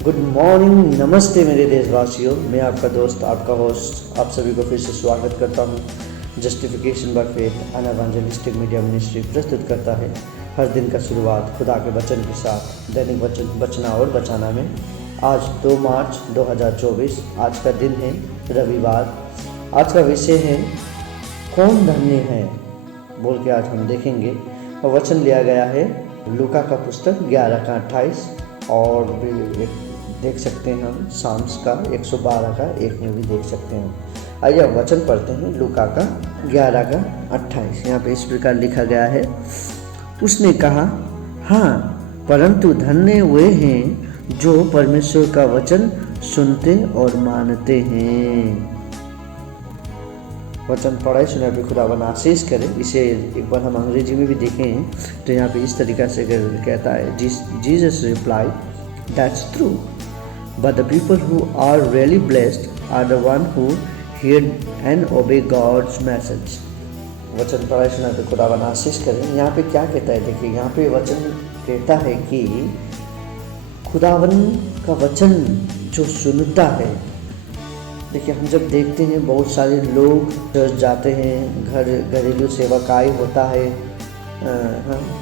Good morning, नमस्ते मेरे देशवासियों। मैं आपका दोस्त, आपका होस्ट, आप सभी को फिर से स्वागत करता हूँ। Justification by faith an evangelistic media ministry प्रस्तुत करता है हर दिन का शुरुआत खुदा के वचन के साथ, दैनिक वचन बचना और बचाना में। आज 2 मार्च 2024, आज का दिन है रविवार। आज का विषय है कौन धन्य है बोल के आज हम देखेंगे। और वचन लिया गया है लूका का पुस्तक 11 का 28 और भी देख सकते हैं हम साम्स का 112 का 1 में भी देख सकते हैं। आइए वचन पढ़ते हैं लूका का 11 का 28। यहाँ पे इस प्रकार लिखा गया है, उसने कहा, हाँ, परंतु धन्य वे हैं जो परमेश्वर का वचन सुनते और मानते हैं। वचन पढ़ाई सुना भी खुदावन आशीष करे। इसे एक बार हम अंग्रेजी में भी देखें तो यहाँ पे इस तरीक़ा से कहता है, Jesus reply, that's true, but the people who are really blessed are the one who hear and obey God's message। वचन पढ़ाई सुना तो खुदावन आशीष करें। यहाँ पे क्या कहता है, देखिए यहाँ पे वचन कहता है कि खुदावन का वचन जो सुनता है। देखिए हम जब देखते हैं बहुत सारे लोग चर्च जाते हैं, घरेलू सेवकाई होता है,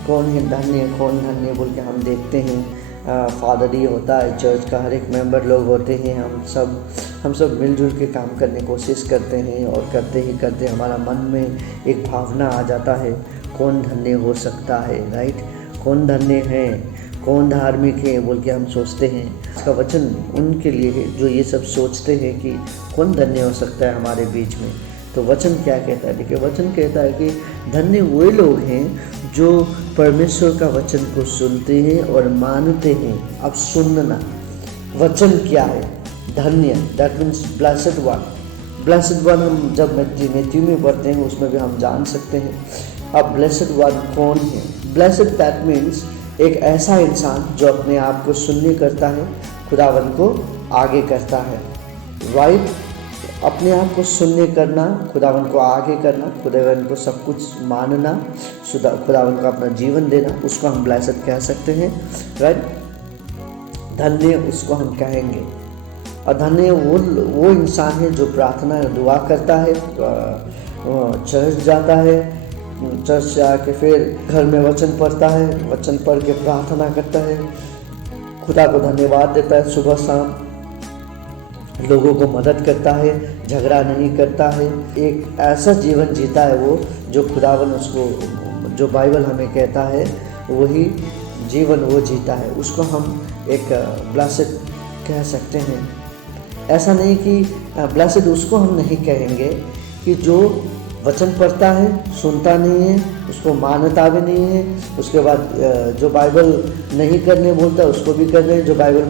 कौन है धन्य बोल के हम देखते हैं। फादर ही होता है, चर्च का हर एक मेंबर लोग होते हैं। हम सब मिलजुल के काम करने की कोशिश करते हैं और करते ही करते हमारा मन में एक भावना आ जाता है, कौन धन्य हो सकता है, राइट? कौन धन्य है, कौन धार्मिक है बोल के हम सोचते हैं। इसका वचन उनके लिए है जो ये सब सोचते हैं कि कौन धन्य हो सकता है हमारे बीच में। तो वचन क्या कहता है, देखिए वचन कहता है कि धन्य वे लोग हैं जो परमेश्वर का वचन को सुनते हैं और मानते हैं। अब सुनना, वचन क्या है? धन्य, that means blessed one. Blessed one हम जब मैथ्यू में पढ़ते हैं उसमें भी हम जान सकते हैं। अब ब्लेस्ड वन कौन है? ब्लेस्ड दैट मीन्स एक ऐसा इंसान जो अपने आप को सुनने करता है, खुदावन को आगे करता है, राइट? अपने आप को सुनने करना, खुदावन को आगे करना, खुदावन को सब कुछ मानना, खुदावन को अपना जीवन देना, उसको हम ब्लेस्ड कह सकते हैं, राइट? धन्य उसको हम कहेंगे। और धन्य वो इंसान है जो प्रार्थना दुआ करता है, चर्च जाता है, चर्च से आके फिर घर में वचन पढ़ता है, वचन पढ़ के प्रार्थना करता है, खुदा को धन्यवाद देता है, सुबह शाम लोगों को मदद करता है, झगड़ा नहीं करता है। एक ऐसा जीवन जीता है वो जो खुदावन उसको, जो बाइबल हमें कहता है वही जीवन वो जीता है, उसको हम एक ब्लेस्ड कह सकते हैं। ऐसा नहीं कि ब्लेस्ड उसको हम नहीं कहेंगे कि जो वचन पढ़ता है, सुनता नहीं है, उसको मानता भी नहीं है, उसके बाद जो बाइबल नहीं करने बोलता है उसको भी कर रहे हैं, जो बाइबल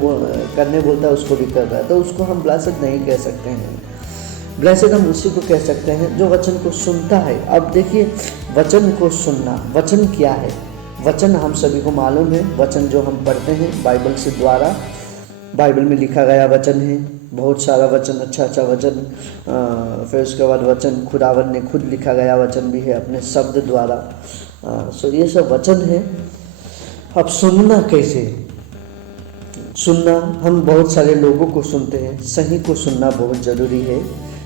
करने बोलता है उसको भी कर रहा है, तो उसको हम ब्लेस्ड नहीं कह सकते हैं। ब्लेस्ड हम उसी को कह सकते हैं जो वचन को सुनता है। अब देखिए वचन को सुनना, वचन क्या है? वचन हम सभी को मालूम है, वचन जो हम पढ़ते हैं बाइबल से द्वारा, बाइबल में लिखा गया वचन है, बहुत सारा वचन, अच्छा वचन। फिर उसके बाद वचन खुदावन ने खुद लिखा गया वचन भी है अपने शब्द द्वारा। सो ये सब वचन है। अब सुनना कैसे? सुनना, हम बहुत सारे लोगों को सुनते हैं, सही को सुनना बहुत ज़रूरी है,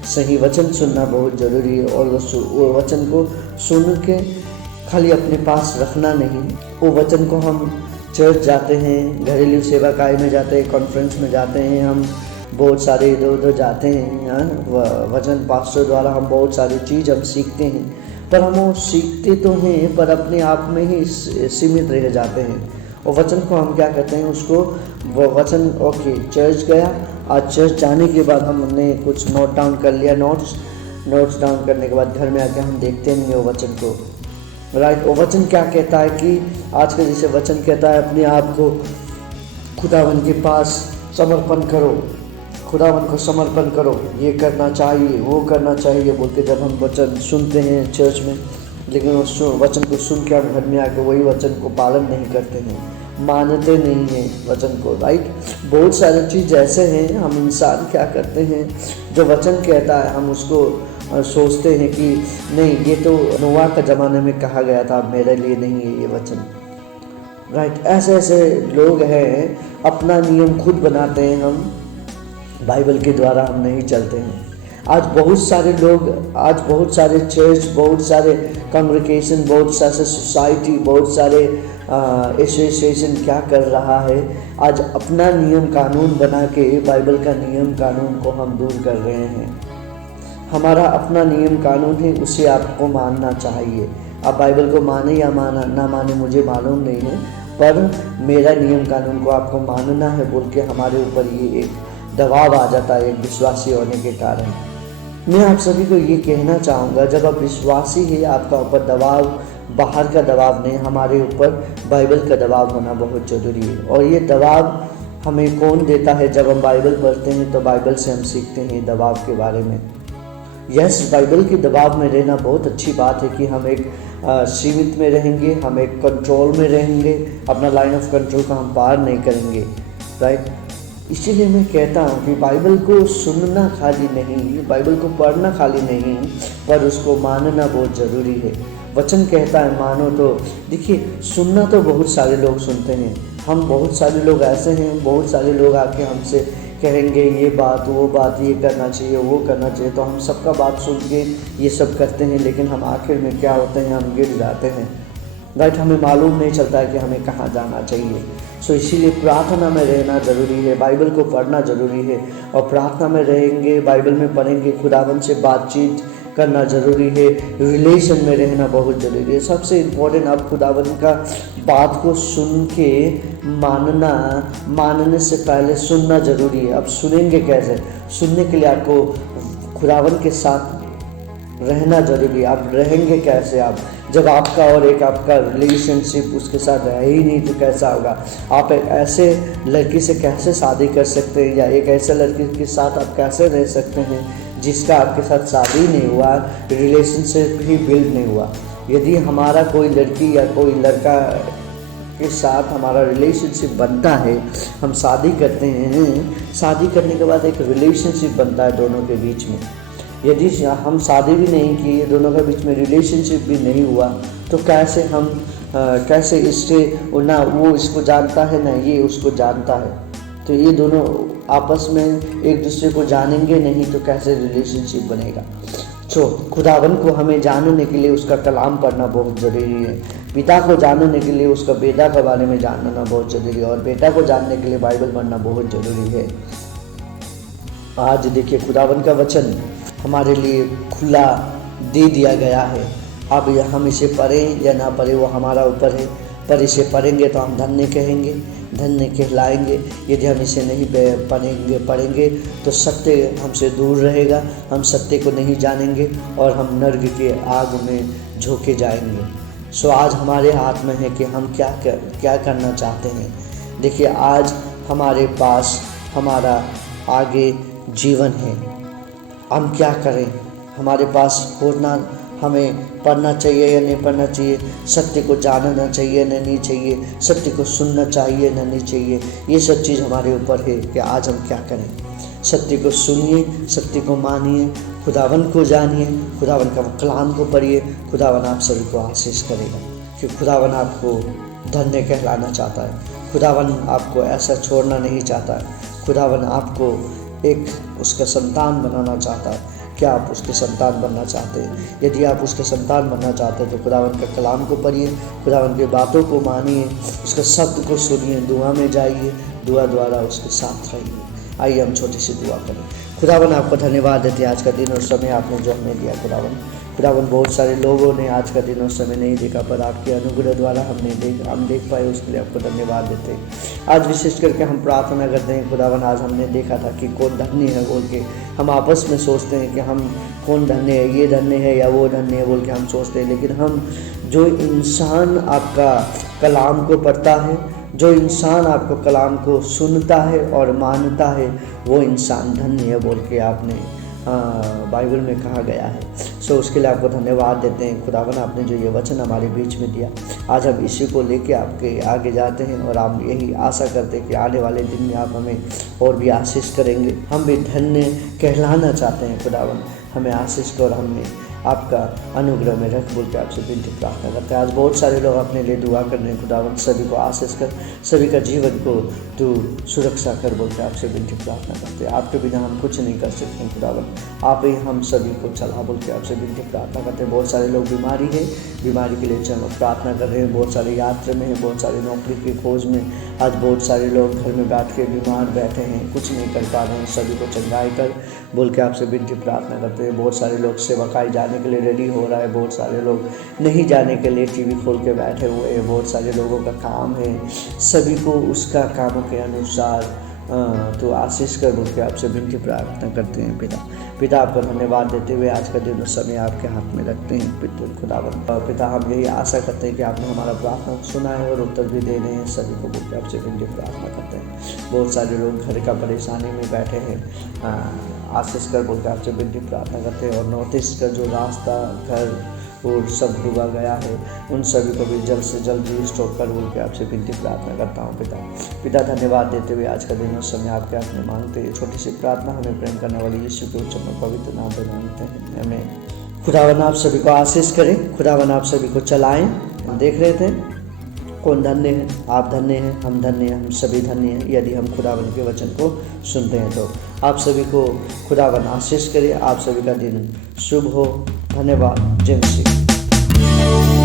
सही वचन सुनना बहुत ज़रूरी है। और वो वचन को सुन के खाली अपने पास रखना नहीं, वो वचन को हम चर्च जाते हैं, घरेलू सेवाकाई में जाते हैं, कॉन्फ्रेंस में जाते हैं, हम बहुत सारे इधर उधर जाते हैं, वचन पास्टर द्वारा हम बहुत सारी चीज़ हम सीखते हैं, पर हम वो सीखते तो हैं पर अपने आप में ही सीमित रह जाते हैं। और वचन को हम क्या कहते हैं, उसको वो वचन, ओके चर्च गया, आज चर्च जाने के बाद हमने कुछ नोट डाउन कर लिया, नोट्स डाउन करने के बाद घर में आके हम देखते नहीं वो वचन को, राइट? वो वचन क्या कहता है कि आज के जैसे वचन कहता है अपने आप को खुदावन के पास समर्पण करो, खुदावन को समर्पण करो, ये करना चाहिए, वो करना चाहिए बोल के जब हम वचन सुनते हैं चर्च में, लेकिन उस वचन को सुन के हम घर में आके वही वचन को पालन नहीं करते हैं, मानते नहीं हैं वचन को, राइट? बहुत सारी चीज़ ऐसे हैं, हम इंसान क्या करते हैं, जो वचन कहता है हम उसको सोचते हैं कि नहीं, ये तो नोआ का ज़माने में कहा गया था, मेरे लिए नहीं है ये वचन। राइट। ऐसे ऐसे लोग हैं, अपना नियम खुद बनाते हैं, हम बाइबल के द्वारा हम नहीं चलते हैं। आज बहुत सारे लोग, आज बहुत सारे चर्च, बहुत सारे कांग्रेगेशन, बहुत सारे सोसाइटी, बहुत सारे एसोसिएशन क्या कर रहा है, आज अपना नियम कानून बना के बाइबल का नियम कानून को हम दूर कर रहे हैं। हमारा अपना नियम कानून है, उसे आपको मानना चाहिए। आप बाइबल को माने या ना माने मुझे मालूम नहीं है, पर मेरा नियम कानून को आपको मानना है बोल के हमारे ऊपर ये एक दबाव आ जाता है, एक विश्वासी होने के कारण। मैं आप सभी को ये कहना चाहूँगा, जब आप विश्वासी हैं, आपका ऊपर दबाव बाहर का दबाव नहीं, हमारे ऊपर बाइबल का दबाव होना बहुत ज़रूरी है। और ये दबाव हमें कौन देता है? जब हम बाइबल पढ़ते हैं तो बाइबल से हम सीखते हैं दबाव के बारे में। यस, बाइबल के दबाव में रहना बहुत अच्छी बात है कि हम एक सीमित में रहेंगे, हम एक कंट्रोल में रहेंगे, अपना लाइन ऑफ कंट्रोल का हम पार नहीं करेंगे, राइट। इसीलिए मैं कहता हूँ कि बाइबल को सुनना खाली नहीं, बाइबल को पढ़ना खाली नहीं, पर उसको मानना बहुत ज़रूरी है। वचन कहता है मानो, तो देखिए सुनना तो बहुत सारे लोग सुनते हैं, हम बहुत सारे लोग ऐसे हैं, बहुत सारे लोग आके हमसे कहेंगे ये बात वो बात, ये करना चाहिए वो करना चाहिए, तो हम सबका बात सुन के ये सब करते हैं, लेकिन हम आखिर में क्या होते हैं? हम गिर जाते हैं, राइट। हमें मालूम नहीं चलता है कि हमें कहाँ जाना चाहिए। सो इसीलिए प्रार्थना में रहना ज़रूरी है, बाइबल को पढ़ना ज़रूरी है, और प्रार्थना में रहेंगे, बाइबल में पढ़ेंगे, खुदावंद से बातचीत करना ज़रूरी है, रिलेशन में रहना बहुत ज़रूरी है। सबसे इम्पोर्टेंट, आप खुदावंद का बात को सुन के मानने से पहले सुनना ज़रूरी है। अब सुनेंगे कैसे? सुनने के लिए आपको खुदावंद के साथ रहना ज़रूरी है। आप रहेंगे कैसे? आप जब आपका और एक आपका रिलेशनशिप उसके साथ रहे ही नहीं तो कैसा होगा? आप एक ऐसे लड़की से कैसे शादी कर सकते हैं, या एक ऐसे लड़की के साथ आप कैसे रह सकते हैं जिसका आपके साथ शादी नहीं हुआ, रिलेशनशिप ही बिल्ड नहीं हुआ? यदि हमारा कोई लड़की या कोई लड़का के साथ हमारा रिलेशनशिप बनता है, हम शादी करते हैं, शादी करने के बाद एक रिलेशनशिप बनता है दोनों के बीच में। यदि हम शादी भी नहीं किए, दोनों के बीच में रिलेशनशिप भी नहीं हुआ, तो कैसे हम कैसे इससे ना वो इसको जानता है ना ये उसको जानता है, तो ये दोनों आपस में एक दूसरे को जानेंगे नहीं तो कैसे रिलेशनशिप बनेगा? सो खुदावन को हमें जानने के लिए उसका कलाम पढ़ना बहुत ज़रूरी है, पिता को जानने के लिए उसका बेटा के बारे में जानना बहुत ज़रूरी है, और बेटा को जानने के लिए बाइबल पढ़ना बहुत ज़रूरी है। आज देखिए खुदावन का वचन हमारे लिए खुला दे दिया गया है। अब हम इसे पढ़ें या ना पढ़ें वो हमारा ऊपर है, पर इसे पढ़ेंगे तो हम धन्य कहेंगे, धन्य कहलाएंगे। यदि हम इसे नहीं पढ़ेंगे तो सत्य हमसे दूर रहेगा, हम सत्य को नहीं जानेंगे और हम नर्क के आग में झोंके जाएंगे। सो आज हमारे हाथ में है कि हम क्या करना चाहते हैं। देखिए आज हमारे पास हमारा आगे जीवन है, हम क्या करें? हमारे पास होना, हमें पढ़ना चाहिए या नहीं पढ़ना चाहिए, सत्य को जानना चाहिए या नहीं चाहिए, सत्य को सुनना चाहिए या नहीं चाहिए, ये सब चीज़ हमारे ऊपर है कि आज हम क्या करें। सत्य को सुनिए, सत्य को मानिए, खुदावन को जानिए, खुदावन का कलाम को पढ़िए। खुदावन आप सभी को आशीष करेगा, कि खुदावन आपको धन्य कहलाना चाहता है। खुदावन आपको ऐसा छोड़ना नहीं चाहता है। खुदावन आपको एक उसका संतान बनाना चाहता है। क्या आप उसके संतान बनना चाहते हैं? यदि आप उसके संतान बनना चाहते हैं तो खुदावन के कलाम को पढ़िए, खुदावन की बातों को मानिए, उसके शब्द को सुनिए, दुआ में जाइए, दुआ द्वारा उसके साथ रहिए। आइए हम छोटी सी दुआ करें। खुदावन आपको धन्यवाद देते हैं आज का दिन और समय आपने जो हमें दिया। खुदावन बहुत सारे लोगों ने आज का दिन और समय नहीं देखा, पर आपके अनुग्रह द्वारा हम देख पाए, उसके लिए आपको धन्यवाद देते हैं। आज विशेष करके हम प्रार्थना करते हैं खुदावन, आज हमने देखा था कि कौन धन्य है बोल के हम आपस में सोचते हैं कि हम कौन धन्य है, ये धन्य है या वो धन्य है बोल के हम सोचते हैं, लेकिन हम जो इंसान आपका कलाम को पढ़ता है, जो इंसान आपको कलाम को सुनता है और मानता है, वो इंसान धन्य है बोल के आपने बाइबल में कहा गया है। सो उसके लिए आपको धन्यवाद देते हैं खुदावन, आपने जो ये वचन हमारे बीच में दिया। आज हम इसी को लेके आपके आगे जाते हैं और हम यही आशा करते हैं कि आने वाले दिन में आप हमें और भी आशीष करेंगे। हम भी धन्य कहलाना चाहते हैं खुदावन, हमें आशीष कर, हमें आपका अनुग्रह में रख बोल के आपसे विनती प्रार्थना करते हैं। आज बहुत सारे लोग अपने लिए दुआ कर रहे हैं, खुदावन सभी को आशीष कर, सभी का जीवन को तू सुरक्षा कर बोल के आपसे विनती प्रार्थना करते हैं। आपके बिना हम कुछ नहीं कर सकते खुदावन, आप ही हम सभी को चला बोल के आपसे विनती प्रार्थना करते हैं। बहुत सारे लोग बीमारी है, बीमारी के लिए हम प्रार्थना कर रहे हैं। बहुत सारे यात्रा में हैं, बहुत सारे नौकरी की खोज में, आज बहुत सारे लोग घर में बैठ के बीमार बैठे हैं, कुछ नहीं कर पा रहे हैं, सभी को चंगाई कर बोल के आपसे विनती प्रार्थना करते हैं। बहुत सारे लोग सेवकाई जाने के लिए रेडी हो रहा है, बहुत सारे लोग नहीं जाने के लिए टीवी खोल के बैठे हुए हैं, बहुत सारे लोगों का काम है, सभी को उसका कामों के अनुसार तो आशीष कर बोल के आपसे विनती प्रार्थना करते हैं। पिता आपका धन्यवाद देते हुए आज का दिन और समय आपके हाथ में रखते हैं खुदावन। पिता हम यही आशा करते हैं कि आपने हमारा प्रार्थना सुना है और उत्तर भी दे रहे हैं, सभी को बोल के आपसे विनती प्रार्थना करते हैं। बहुत सारे लोग घर का परेशानी में बैठे हैं, आशीष कर बोल के आपसे विनती प्रार्थना करते हैं। और नॉर्थ ईस्ट का जो रास्ता घर और सब डूबा गया है, उन सभी को भी जल्द से जल्द रिस्टोर कर बोल के आपसे विनती प्रार्थना करता हूँ। पिता धन्यवाद देते हुए आज का दिन और समय आपके हाथ में मांगते हैं। छोटी सी प्रार्थना हमें प्रेम करने वाली यीशु के उच्च पवित्र नाम पे मांगते हैं, हमें। खुदावन आप सभी को आशीष करें, खुदावन आप सभी को चलाएं। हम देख रहे थे कौन धन्य है, आप धन्य हैं, हम धन्य हैं, हम सभी धन्य हैं यदि हम खुदावन के वचन को सुनते हैं। तो आप सभी को खुदावन आशीष करे, आप सभी का दिन शुभ हो। धन्यवाद। जय मसीह।